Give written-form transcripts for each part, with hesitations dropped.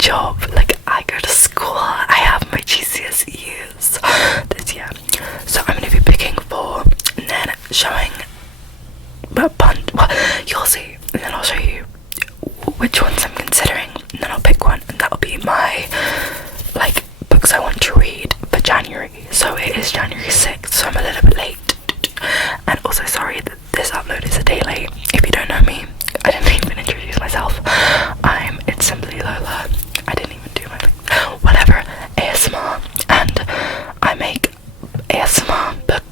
job. Like, I go to school, I have my GCSEs this year. So I'm going to be picking 4 and then showing a bunch. Well, you'll see, and then I'll show you which ones I'm considering, and then I'll pick one, and that'll be my, like, books I want to read for January. So it is January 6th, so I'm a little bit late. And also, sorry that this upload is a day late. If you don't know me, I didn't even introduce myself. It's simply Lola. I didn't even do my whatever, ASMR, and I make ASMR book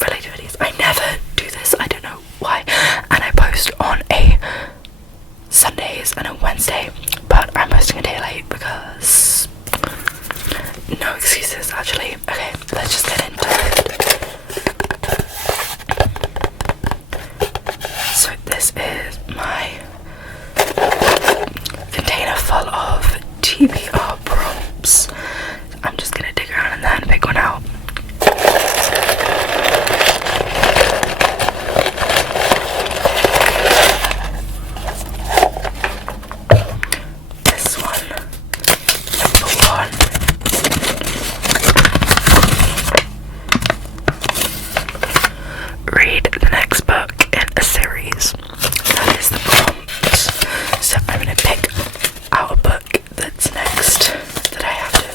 related videos. I never do this, I don't know why, and I post on a Sundays and a Wednesday, but I'm posting a day late because no excuses actually. Okay, let's just get into it. So this is my container full of TBR prompts. I'm just gonna dig around and then pick one out. This one, number 1. Read the next book in a series. That is the prompt. So I'm gonna pick out a book that's next that I have to,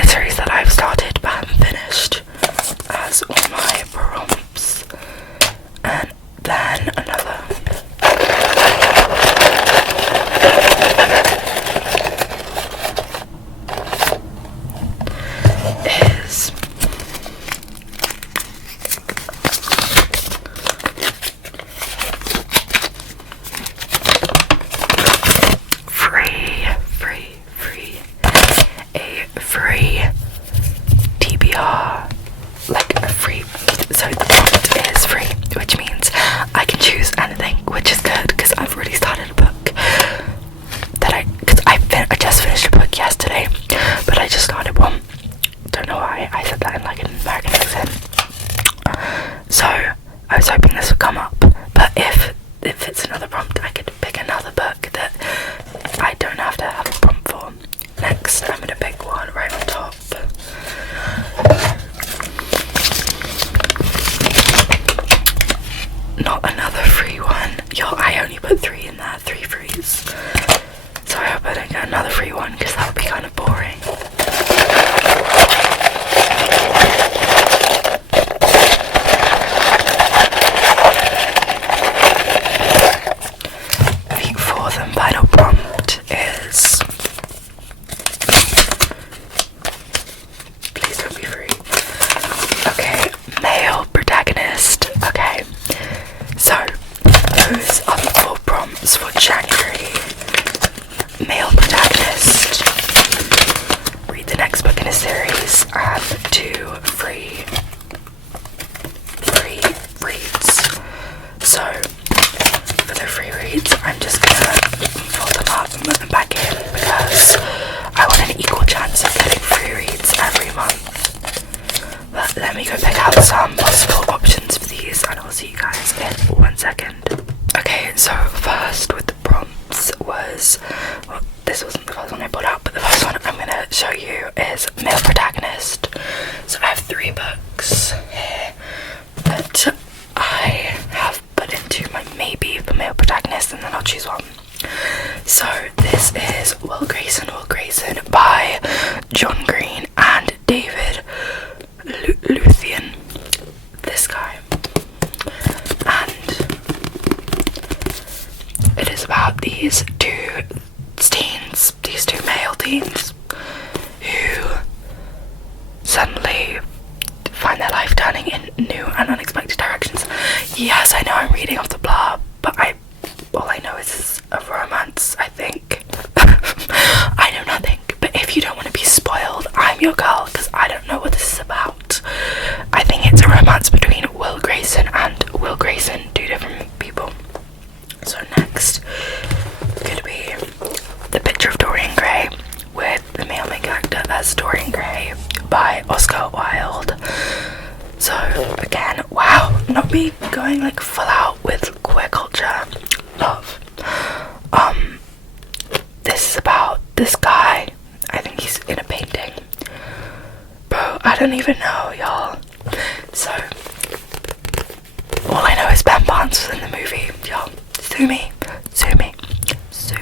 a series that I've started but haven't finished as all my prompts, and then another. Is free TBR, like a free, so the prompt is free, which means I can choose anything, which is good because I've already started a book that I just finished a book yesterday, but I just started one. Don't know why I said that in like an American accent. So I was hoping this would come up, but if it's another prompt, I could pick another book that I don't have to have a prompt for. Next, I'm gonna pick one right on top. Not another free one. I only put 3 in there, 3 frees. So I hope I don't get another free one because that would be kind of boring. The 4th and final prompt is, please don't be free. Okay, male protagonist. Okay, so those are the 4 prompts for January. Male protagonist. Read the next book in a series and 2 free reads. So for the free reads, I'm just gonna fold them up and put them back in because I want an equal chance of getting free reads every month. But let me go pick out some possible options for these and I'll see you guys in 1 second. Okay, so first with the prompts was, well, this wasn't the first one I put out, but the first one I'm gonna show you is male protagonist. So I have 3 books here that I have put into my maybe for male protagonist, and then I'll choose one. So this is Will Grayson by John Green and David Luthien, this guy, and it is about these 2 teens, these 2 male teens who suddenly find their life turning in new and unexpected directions. Yes, I know I'm reading off the blurb, but all I know is a romance, I think. I know nothing, but if you don't want to be spoiled, I'm your girl, because I don't know what this is about. I think it's a romance between Will Grayson and Will Grayson, 2 different people. So next could be The Picture of Dorian Gray with the male main character as Dorian Gray by Oscar Wilde. So again, wow, not me going like full out with queer culture love. This is about Sue me, sue me, sue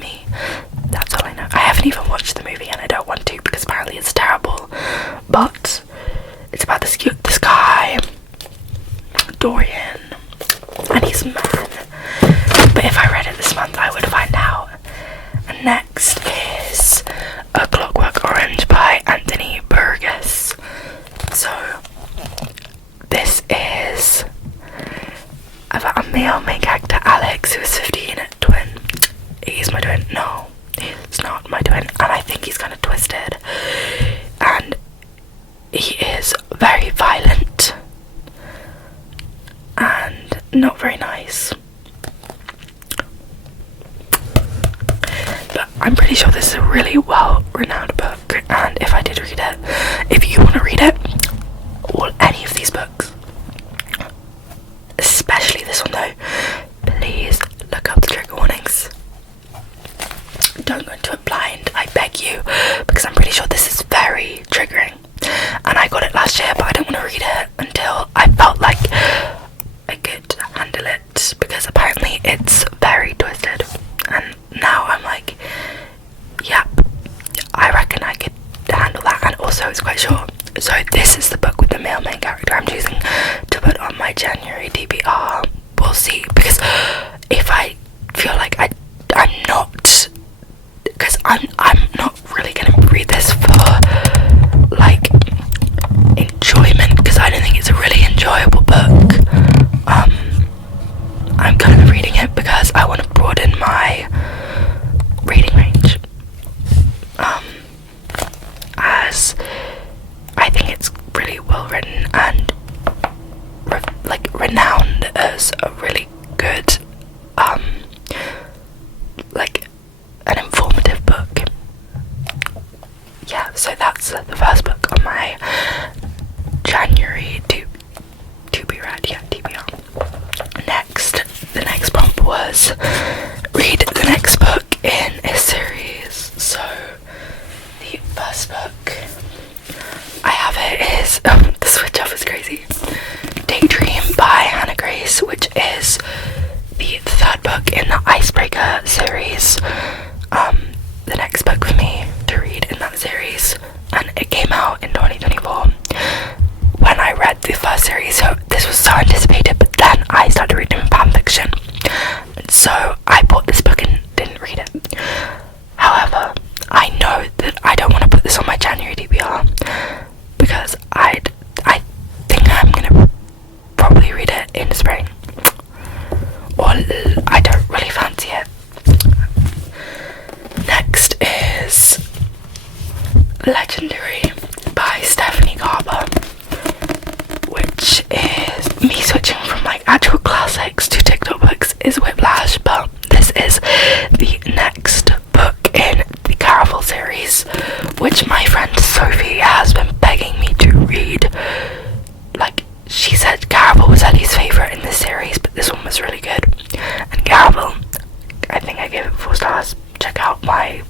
me. That's all I know. I haven't even watched the movie and I don't want to because apparently it's terrible. But it's about this guy, Dorian, and he's a man. But if I read it this month, I would find out. And next is A Clockwork Orange by Anthony Burgess. So this is about a male main character, Alex, who is 15, twin. He's my twin. No, he's not my twin, and I think he's kind of twisted. And he is very violent and not very nice. But I'm pretty sure this is a really well-renowned book, and if I did read it, if you want to read it, or any of these books, especially this one though, please look up the trigger warnings. Don't go into it blind, I beg you, because I'm pretty sure this is very triggering. And I got it last year, but I don't want to read it until I felt like I could handle it, because apparently it's very twisted. And now I'm like, yep, I reckon I could handle that. And also it's quite short. So this is the book with the male main character I'm choosing to put on my January TBR. We'll see, because if I feel like I'm not, because I'm not really gonna read this for like enjoyment, because I don't think it's a really enjoyable book. I'm kind of reading it because I want to broaden my reading range, as I think it's really well written and renowned as a really good like an informative book. Yeah, so that's the first book on my January to be read, yeah, TBR. The next prompt was read the next book in a series. So the first book I have it is the switch off is crazy. Daydream by Hannah Grace, which is the third book in the Icebreaker series. The next book for me to read in that series, and it came out in 2024 when I read the first series, so this was so anticipated. But then I started reading fanfiction, and so I bought this book and didn't read it. However, I know that I don't want to put this on my January TBR because I think I'm gonna probably read it in spring, or I don't really fancy it. Next is Legendary by Stephanie Garber, which is me switching from like actual classics to TikTok books is Whiplash, but this is the next book in the Caraval series, which my friend Sophie has been begging me to read. Like, she said Caraval was her least favourite in this series, but this one was really good. And Caraval, I think I gave it 4 stars. Check out my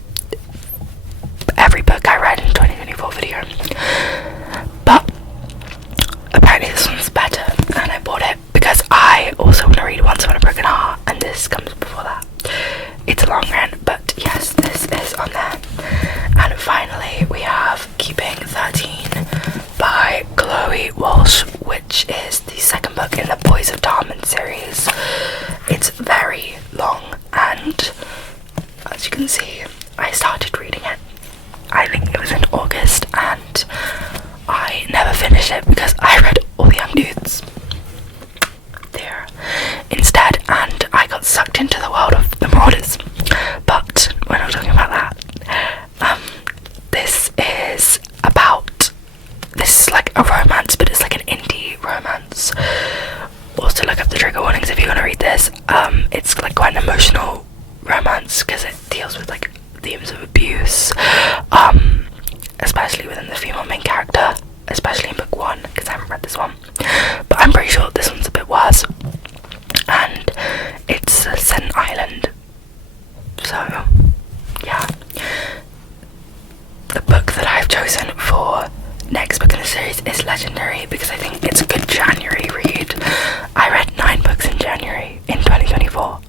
every book I read in 2024 video. But apparently this one's better, and I bought it because I also want to read Once Upon a Broken Heart, and this comes before that. It's a long rant, but yes, this is on there. And finally we have Keeping 13 by Chloe Walsh, which is the second book in the Boys of Darman series. It's very long, and as you can see, I started reading it, I think it was in August, and I never finished it because I read all the young dudes there instead, and I got sucked into the world of the Marauders. But we're not talking about that. This is like a romance, but it's like an indie romance. Also look up the trigger warnings if you want to read this. It's like quite an emotional romance because it deals with like themes of abuse, especially within the female main character, especially in book 1, because I haven't read this one, but I'm pretty sure this one's a bit worse. And it's set in Ireland, so yeah. The book that I've chosen for next book in the series is Legendary because I think it's a good January read. I read 9 books in January in 2024,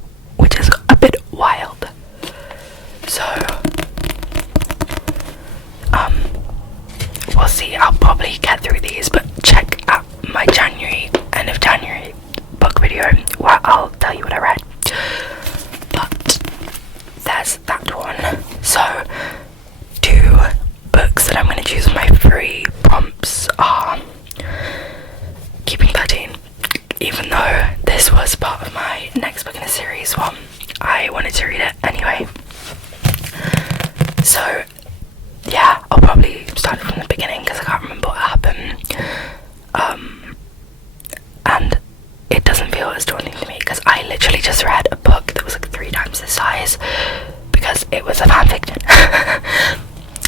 I wanted to read it anyway. So yeah, I'll probably start from the beginning because I can't remember what happened. And it doesn't feel as daunting to me because I literally just read a book that was like 3 times the size because it was a fanfiction.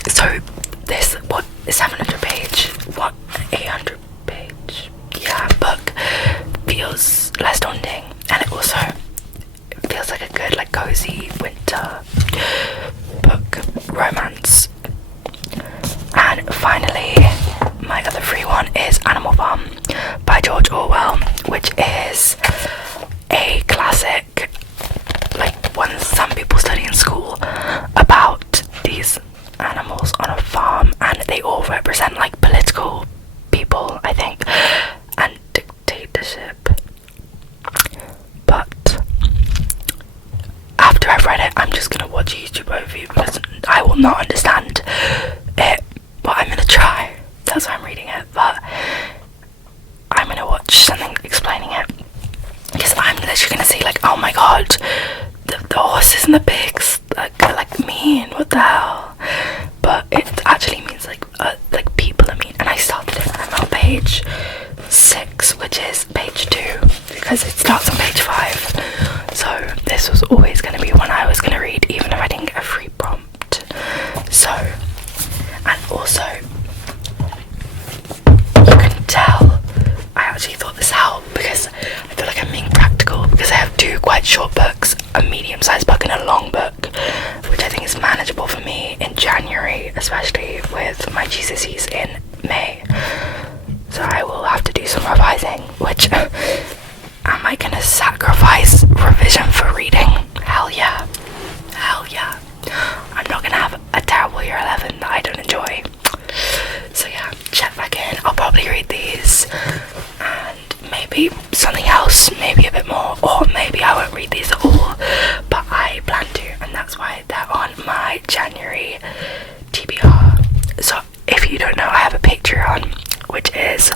So this, what, 700 page, what, 800 page, yeah, book feels less daunting, and it also feels like a good, like, cozy winter book, romance. And finally, my other free one is Animal Farm by George Orwell, which is a classic, like one some people study in school, about these animals on a farm, and they all represent like political people, I think, and dictatorship. But after I've read it, I'm just gonna watch a YouTube overview because I will not understand it. But I'm gonna try. That's why I'm reading it. But I'm gonna watch something explaining it because I'm literally gonna see like, oh my god, the horses and the pigs like mean. What the hell? But it actually means like people are mean. And I started it. I'm on page 6, which is page 2 because it starts on page 5. So this was always going to be one I was going to read, even if I didn't get a free prompt. So, and also, you can tell I actually thought this out because I feel like I'm being practical because I have 2 quite short books, a medium-sized book and a long book, which I think is manageable for me in January, especially with my GCSEs in May. So I will have to do some revising, which, am I gonna sacrifice revision for reading? Hell yeah. Hell yeah. I'm not gonna have a terrible year 11 that I don't enjoy. So yeah, check back in. I'll probably read these and maybe something else, maybe a bit more, or maybe I won't read these at all, but I plan to, and that's why they're on my January TBR. So if you don't know, I have a Patreon, which is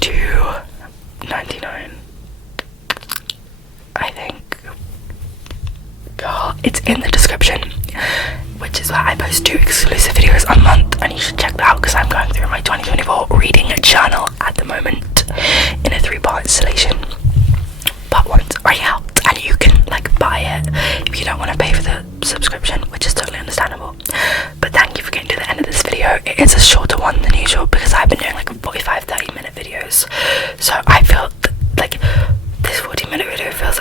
$2.99, I think. Girl, it's in the description, which is where I post 2 exclusive videos a month, and you should check that out because I'm going through my 2024 reading journal at the moment in a 3-part installation. Part 1's already out, and you can like buy it if you don't want to pay for the subscription, which is totally understandable. But thank you for getting to the end of this video. It is a shorter one than usual because I've been doing like 45-30 minute videos, so I feel like this 40-minute video feels